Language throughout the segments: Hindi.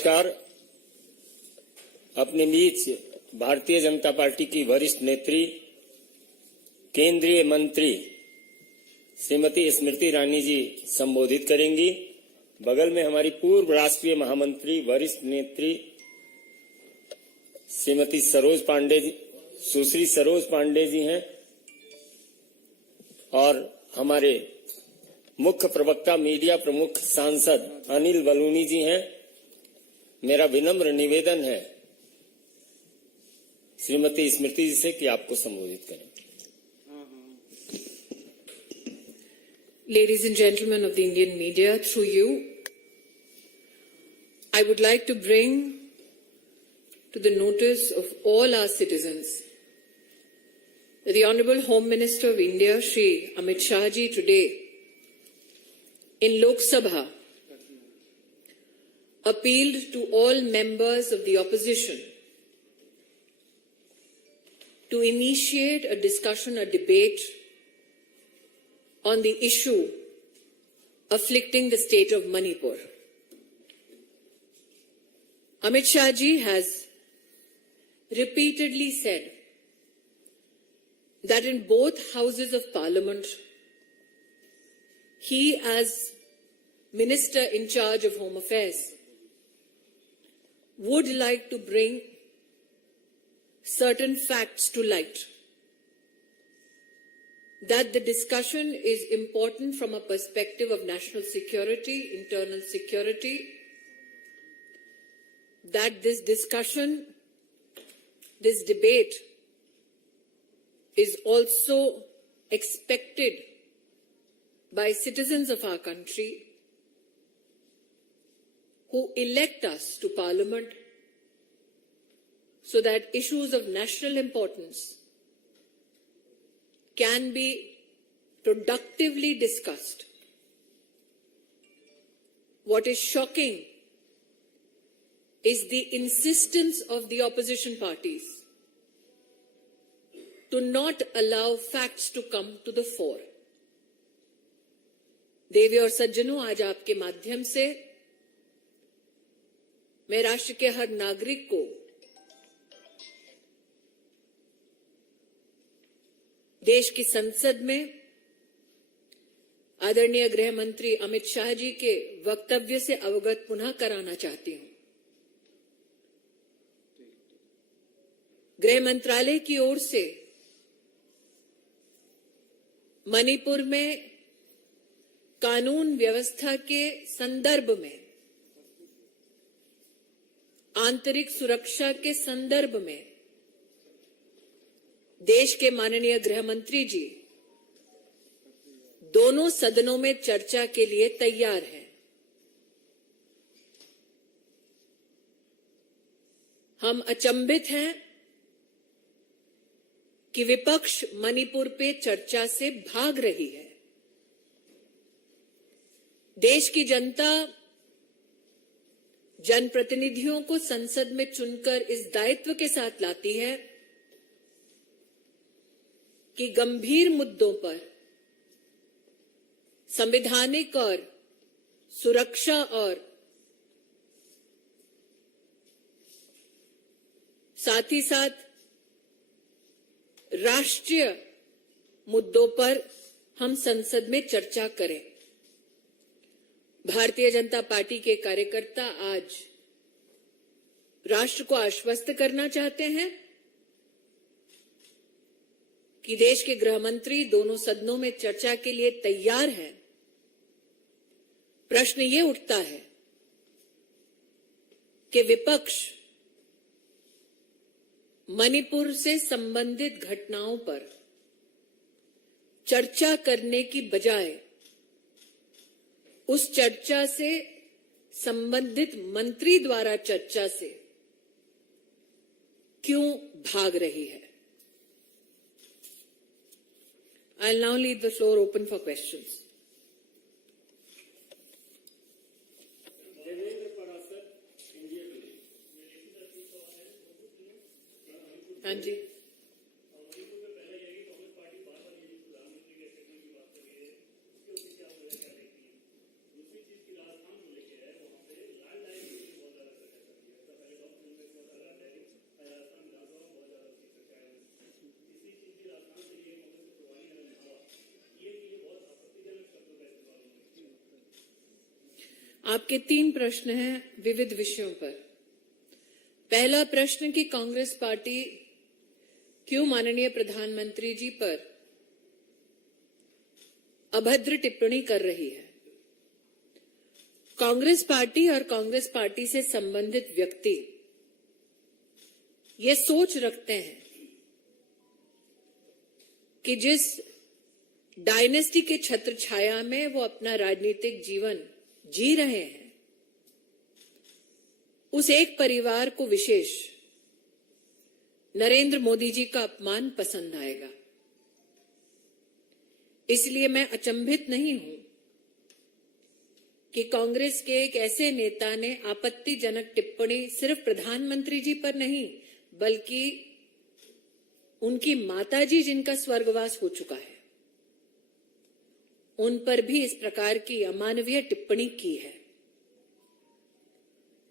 नमस्कार। अपने बीच भारतीय जनता पार्टी की वरिष्ठ नेत्री केंद्रीय मंत्री श्रीमती स्मृति ईरानी जी संबोधित करेंगी। बगल में हमारी पूर्व राष्ट्रीय महामंत्री वरिष्ठ नेत्री श्रीमती सुश्री सरोज पांडे जी हैं और हमारे मुख्य प्रवक्ता मीडिया प्रमुख सांसद अनिल बलूनी जी हैं। मेरा विनम्र निवेदन है श्रीमती स्मृति जी से कि आपको संबोधित करें। Ladies and gentlemen of the Indian media, through you, I would like to bring to the notice of all our citizens that the Honorable Home Minister of India, Shri Amit Shah ji, today in Lok Sabha appealed to all members of the opposition to initiate a discussion, a debate on the issue afflicting the state of Manipur. Amit Shah ji has repeatedly said that in both houses of parliament, he as Minister in charge of Home Affairs would like to bring certain facts to light. That the discussion is important from a perspective of national security, internal security, that this discussion, this debate is also expected by citizens of our country who elect us to Parliament so that issues of national importance can be productively discussed. What is shocking is the insistence of the opposition parties to not allow facts to come to the fore. देवी और सज्जनों, आज आपके माध्यम से मैं राष्ट्र के हर नागरिक को देश की संसद में आदरणीय गृह मंत्री अमित शाह जी के वक्तव्य से अवगत पुनः कराना चाहती हूं। गृह मंत्रालय की ओर से मणिपुर में कानून व्यवस्था के संदर्भ में, आंतरिक सुरक्षा के संदर्भ में देश के माननीय गृह मंत्री जी दोनों सदनों में चर्चा के लिए तैयार हैं। हम अचंभित हैं कि विपक्ष मणिपुर पे चर्चा से भाग रही है। देश की जनता जनप्रतिनिधियों को संसद में चुनकर इस दायित्व के साथ लाती है कि गंभीर मुद्दों पर संवैधानिक और सुरक्षा और साथ ही साथ राष्ट्रीय मुद्दों पर हम संसद में चर्चा करें। भारतीय जनता पार्टी के कार्यकर्ता आज राष्ट्र को आश्वस्त करना चाहते हैं कि देश के गृह मंत्री दोनों सदनों में चर्चा के लिए तैयार हैं। प्रश्न ये उठता है कि विपक्ष मणिपुर से संबंधित घटनाओं पर चर्चा करने की बजाय उस चर्चा से संबंधित मंत्री द्वारा चर्चा से क्यों भाग रही है। I'll now leave the floor open for questions. हाँ जी, आपके 3 प्रश्न हैं विविध विषयों पर। पहला प्रश्न कि कांग्रेस पार्टी क्यों माननीय प्रधानमंत्री जी पर अभद्र टिप्पणी कर रही है। कांग्रेस पार्टी और कांग्रेस पार्टी से संबंधित व्यक्ति ये सोच रखते हैं कि जिस डायनेस्टी के छत्र छाया में वो अपना राजनीतिक जीवन जी रहे हैं, उस एक परिवार को विशेष नरेंद्र मोदी जी का अपमान पसंद आएगा। इसलिए मैं अचंभित नहीं हूं कि कांग्रेस के एक ऐसे नेता ने आपत्तिजनक टिप्पणी सिर्फ प्रधानमंत्री जी पर नहीं, बल्कि उनकी माताजी जिनका स्वर्गवास हो चुका है, उन पर भी इस प्रकार की अमानवीय टिप्पणी की है।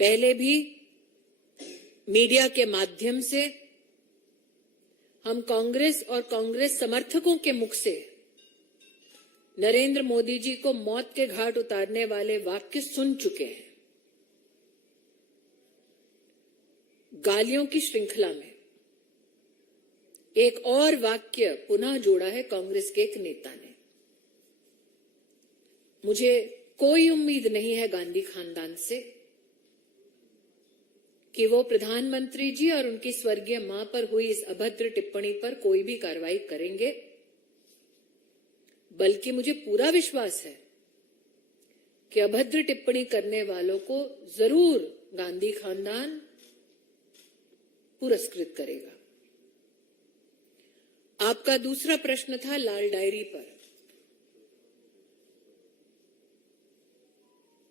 पहले भी मीडिया के माध्यम से हम कांग्रेस और कांग्रेस समर्थकों के मुख से नरेंद्र मोदी जी को मौत के घाट उतारने वाले वाक्य सुन चुके हैं। गालियों की श्रृंखला में एक और वाक्य पुनः जोड़ा है कांग्रेस के एक नेता ने। मुझे कोई उम्मीद नहीं है गांधी खानदान से कि वो प्रधानमंत्री जी और उनकी स्वर्गीय मां पर हुई इस अभद्र टिप्पणी पर कोई भी कार्रवाई करेंगे, बल्कि मुझे पूरा विश्वास है कि अभद्र टिप्पणी करने वालों को जरूर गांधी खानदान पुरस्कृत करेगा। आपका दूसरा प्रश्न था लाल डायरी पर।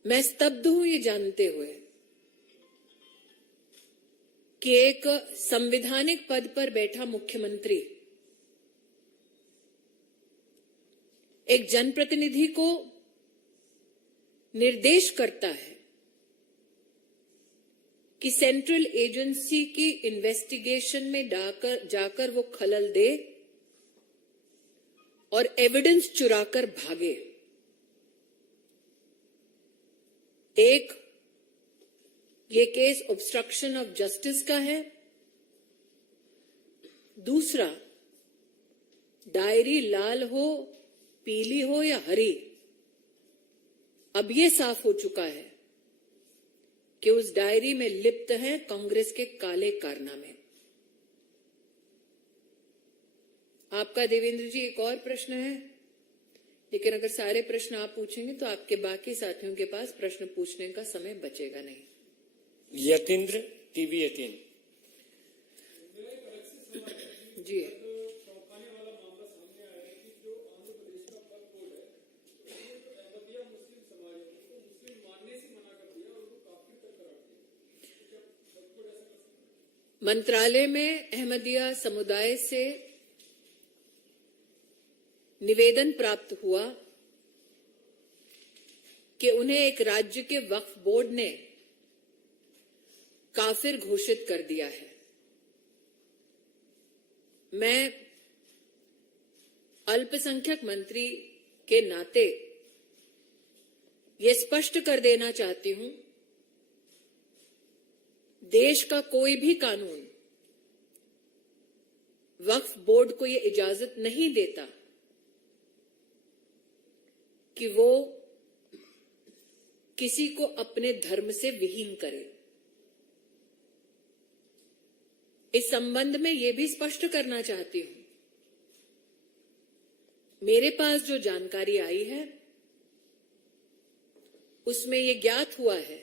मैं स्तब्ध हूं ये जानते हुए कि एक संवैधानिक पद पर बैठा मुख्यमंत्री एक जनप्रतिनिधि को निर्देश करता है कि सेंट्रल एजेंसी की इन्वेस्टिगेशन में जाकर वो खलल दे और एविडेंस चुराकर भागे। एक, ये केस ऑब्स्ट्रक्शन ऑफ जस्टिस का है। दूसरा, डायरी लाल हो, पीली हो या हरी, अब ये साफ हो चुका है कि उस डायरी में लिप्त है कांग्रेस के काले कारनामे। आपका देवेंद्र जी एक और प्रश्न है, लेकिन अगर सारे प्रश्न आप पूछेंगे तो आपके बाकी साथियों के पास प्रश्न पूछने का समय बचेगा नहीं। यतीन्द्र, टीवी 18। जी, मंत्रालय में अहमदिया समुदाय से निवेदन प्राप्त हुआ कि उन्हें एक राज्य के वक्फ बोर्ड ने काफिर घोषित कर दिया है। मैं अल्पसंख्यक मंत्री के नाते ये स्पष्ट कर देना चाहती हूं, देश का कोई भी कानून वक्फ बोर्ड को ये इजाजत नहीं देता कि वो किसी को अपने धर्म से विहीन करे। इस संबंध में यह भी स्पष्ट करना चाहती हूं, मेरे पास जो जानकारी आई है उसमें यह ज्ञात हुआ है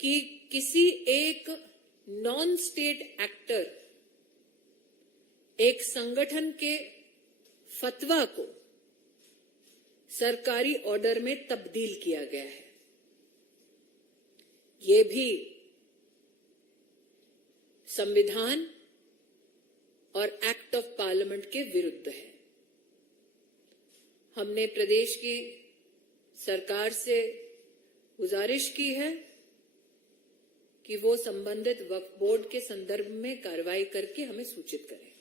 कि किसी एक नॉन स्टेट एक्टर, एक संगठन के फतवा को सरकारी ऑर्डर में तब्दील किया गया है। ये भी संविधान और एक्ट ऑफ पार्लियामेंट के विरुद्ध है। हमने प्रदेश की सरकार से गुजारिश की है कि वो संबंधित वक्फ बोर्ड के संदर्भ में कार्रवाई करके हमें सूचित करें।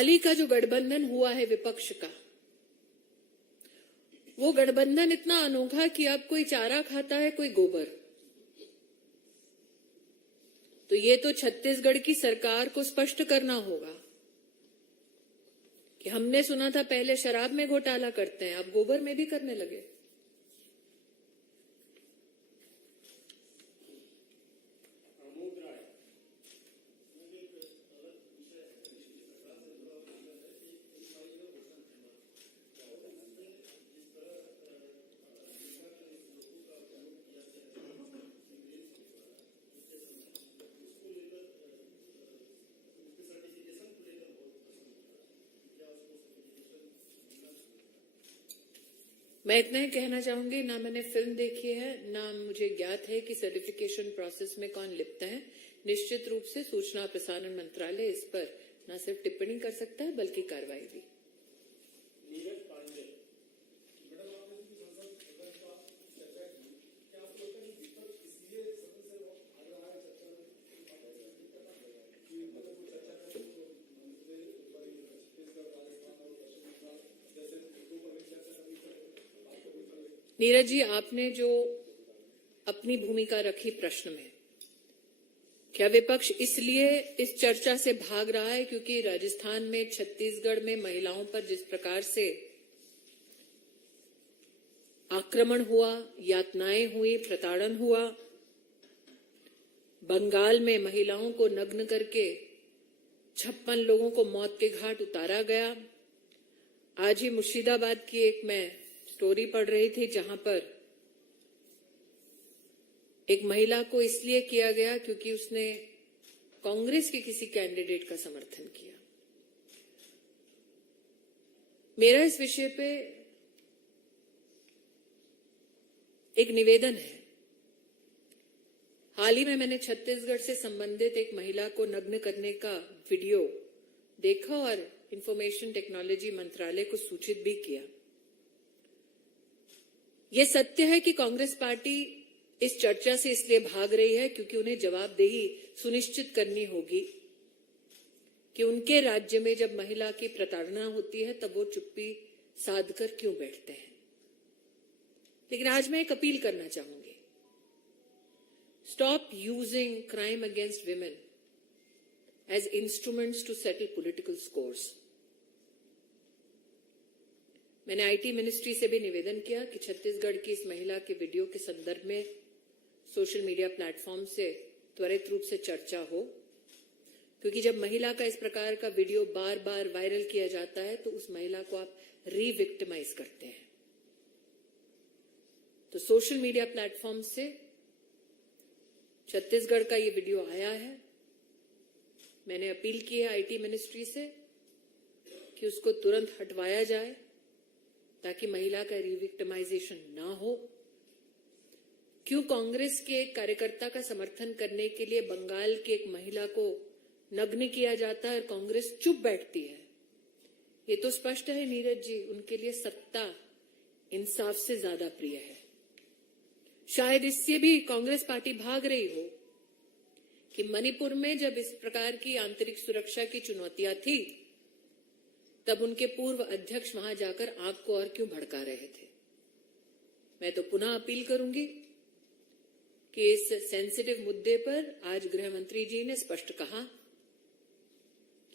हाल ही का जो गठबंधन हुआ है विपक्ष का, वो गठबंधन इतना अनोखा कि अब कोई चारा खाता है, कोई गोबर। तो ये तो छत्तीसगढ़ की सरकार को स्पष्ट करना होगा कि हमने सुना था पहले शराब में घोटाला करते हैं, अब गोबर में भी करने लगे। मैं इतना ही कहना चाहूंगी, ना मैंने फिल्म देखी है, ना मुझे ज्ञात है कि सर्टिफिकेशन प्रोसेस में कौन लिप्त है। निश्चित रूप से सूचना और प्रसारण मंत्रालय इस पर न सिर्फ टिप्पणी कर सकता है बल्कि कार्रवाई भी। नीरज जी, आपने जो अपनी भूमिका रखी प्रश्न में, क्या विपक्ष इसलिए इस चर्चा से भाग रहा है क्योंकि राजस्थान में, छत्तीसगढ़ में महिलाओं पर जिस प्रकार से आक्रमण हुआ, यातनाएं हुई, प्रताड़न हुआ, बंगाल में महिलाओं को नग्न करके 56 लोगों को मौत के घाट उतारा गया। आज ही मुर्शिदाबाद की एक मैं स्टोरी पढ़ रही थी जहां पर एक महिला को इसलिए किया गया क्योंकि उसने कांग्रेस के किसी कैंडिडेट का समर्थन किया। मेरा इस विषय पे एक निवेदन है। हाल ही में मैंने छत्तीसगढ़ से संबंधित एक महिला को नग्न करने का वीडियो देखा और इंफॉर्मेशन टेक्नोलॉजी मंत्रालय को सूचित भी किया। यह सत्य है कि कांग्रेस पार्टी इस चर्चा से इसलिए भाग रही है क्योंकि उन्हें जवाबदेही सुनिश्चित करनी होगी कि उनके राज्य में जब महिला की प्रताड़ना होती है तब वो चुप्पी साध कर क्यों बैठते हैं। लेकिन आज मैं एक अपील करना चाहूंगी, stop using crime against women as instruments to settle political scores. मैंने आईटी मिनिस्ट्री से भी निवेदन किया कि छत्तीसगढ़ की इस महिला के वीडियो के संदर्भ में सोशल मीडिया प्लेटफॉर्म से त्वरित रूप से चर्चा हो, क्योंकि जब महिला का इस प्रकार का वीडियो बार बार वायरल किया जाता है तो उस महिला को आप रीविक्टिमाइज करते हैं। तो सोशल मीडिया प्लेटफॉर्म से छत्तीसगढ़ का ये वीडियो आया है। मैंने अपील की है आईटी मिनिस्ट्री से कि उसको तुरंत हटवाया जाए ताकि महिला का रिविक्टिमाइजेशन ना हो। क्यों कांग्रेस के एक कार्यकर्ता का समर्थन करने के लिए बंगाल की एक महिला को नग्न किया जाता है और कांग्रेस चुप बैठती है? ये तो स्पष्ट है नीरज जी, उनके लिए सत्ता इंसाफ से ज्यादा प्रिय है। शायद इससे भी कांग्रेस पार्टी भाग रही हो कि मणिपुर में जब इस प्रकार की आंतरिक सुरक्षा की चुनौतियां थी तब उनके पूर्व अध्यक्ष वहां जाकर आग को और क्यों भड़का रहे थे। मैं तो पुनः अपील करूंगी कि इस सेंसिटिव मुद्दे पर आज गृह मंत्री जी ने स्पष्ट कहा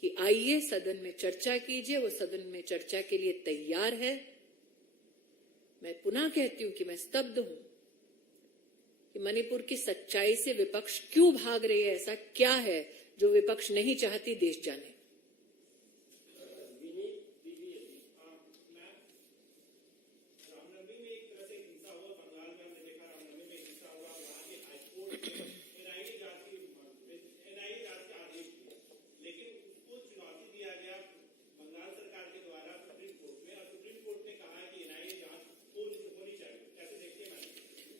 कि आइए सदन में चर्चा कीजिए। वो सदन में चर्चा के लिए तैयार है। मैं पुनः कहती हूं कि मैं स्तब्ध हूं कि मणिपुर की सच्चाई से विपक्ष क्यों भाग रही है। ऐसा क्या है जो विपक्ष नहीं चाहती देश जाने।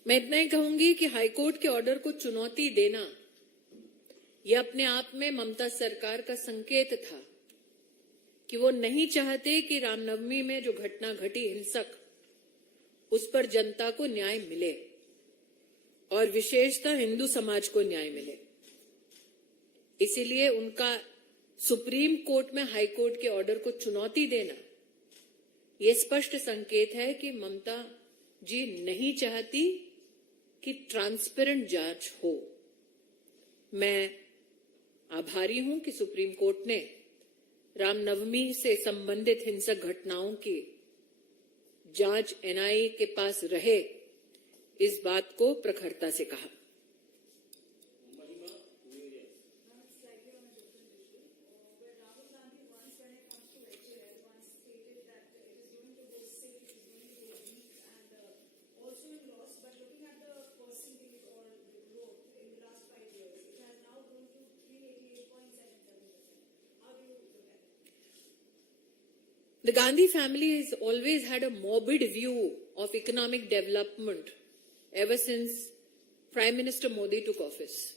मैं इतना ही कहूंगी कि हाईकोर्ट के ऑर्डर को चुनौती देना यह अपने आप में ममता सरकार का संकेत था कि वो नहीं चाहते कि रामनवमी में जो घटना घटी हिंसक, उस पर जनता को न्याय मिले और विशेषतः हिंदू समाज को न्याय मिले। इसीलिए उनका सुप्रीम कोर्ट में हाई कोर्ट के ऑर्डर को चुनौती देना, यह स्पष्ट संकेत है कि ममता जी नहीं चाहती कि ट्रांसपेरेंट जांच हो। मैं आभारी हूं कि सुप्रीम कोर्ट ने रामनवमी से संबंधित हिंसक घटनाओं की जांच एनआईए के पास रहे, इस बात को प्रखरता से कहा। The Gandhi family has always had a morbid view of economic development ever since Prime Minister Modi took office.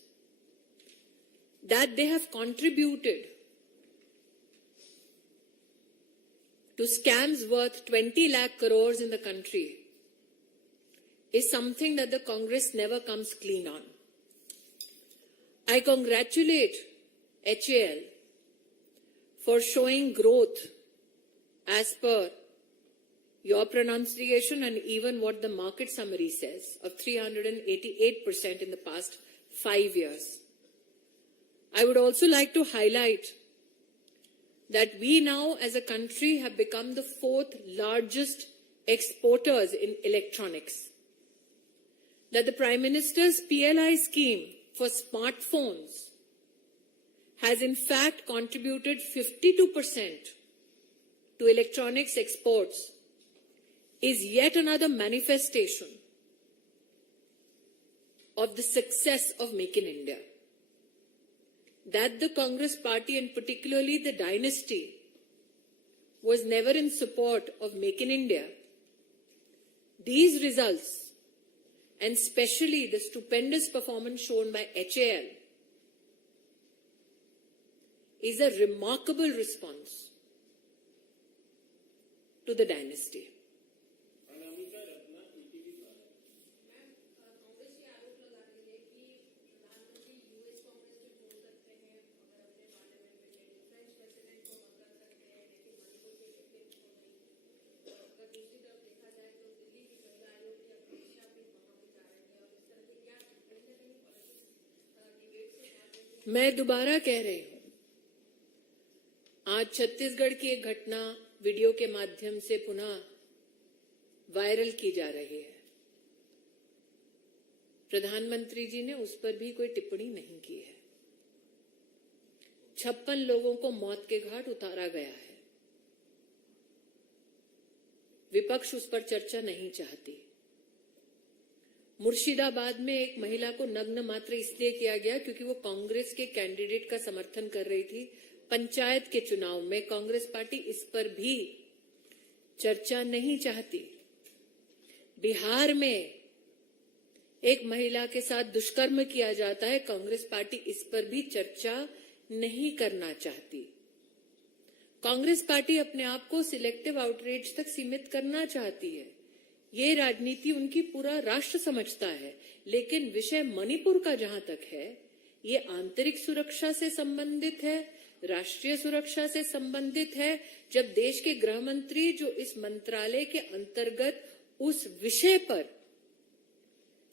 That they have contributed to scams worth 20 lakh crores in the country is something that the Congress never comes clean on. I congratulate HAL for showing growth as per your pronunciation and even what the market summary says of 388% in the past 5 years. I would also like to highlight that we now as a country have become the 4th largest exporters in electronics. That the Prime Minister's PLI scheme for smartphones has in fact contributed 52% to electronics exports is yet another manifestation of the success of Make in India. That the Congress party and particularly the dynasty was never in support of Make in India. These results, and especially the stupendous performance shown by HAL, is a remarkable response to the dynasty. मैं दोबारा कह रही हूं, आज छत्तीसगढ़ की एक घटना वीडियो के माध्यम से पुनः वायरल की जा रही है। प्रधानमंत्री जी ने उस पर भी कोई टिप्पणी नहीं की है। 56 लोगों को मौत के घाट उतारा गया है। विपक्ष उस पर चर्चा नहीं चाहती। मुर्शिदाबाद में एक महिला को नग्न मात्र इसलिए किया गया क्योंकि वो कांग्रेस के कैंडिडेट का समर्थन कर रही थी। पंचायत के चुनाव में कांग्रेस पार्टी इस पर भी चर्चा नहीं चाहती। बिहार में एक महिला के साथ दुष्कर्म किया जाता है, कांग्रेस पार्टी इस पर भी चर्चा नहीं करना चाहती। कांग्रेस पार्टी अपने आप को सिलेक्टिव आउटरीच तक सीमित करना चाहती है। ये राजनीति उनकी पूरा राष्ट्र समझता है, लेकिन विषय मणिपुर का जहां तक है, ये आंतरिक सुरक्षा से संबंधित है, राष्ट्रीय सुरक्षा से संबंधित है। जब देश के गृह मंत्री जो इस मंत्रालय के अंतर्गत उस विषय पर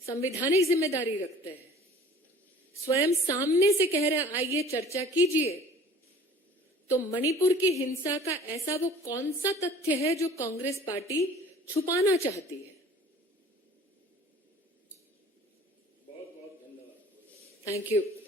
संवैधानिक जिम्मेदारी रखते हैं, स्वयं सामने से कह रहे हैं आइए चर्चा कीजिए, तो मणिपुर की हिंसा का ऐसा वो कौन सा तथ्य है जो कांग्रेस पार्टी छुपाना चाहती है? बहुत बहुत धन्यवाद। Thank you.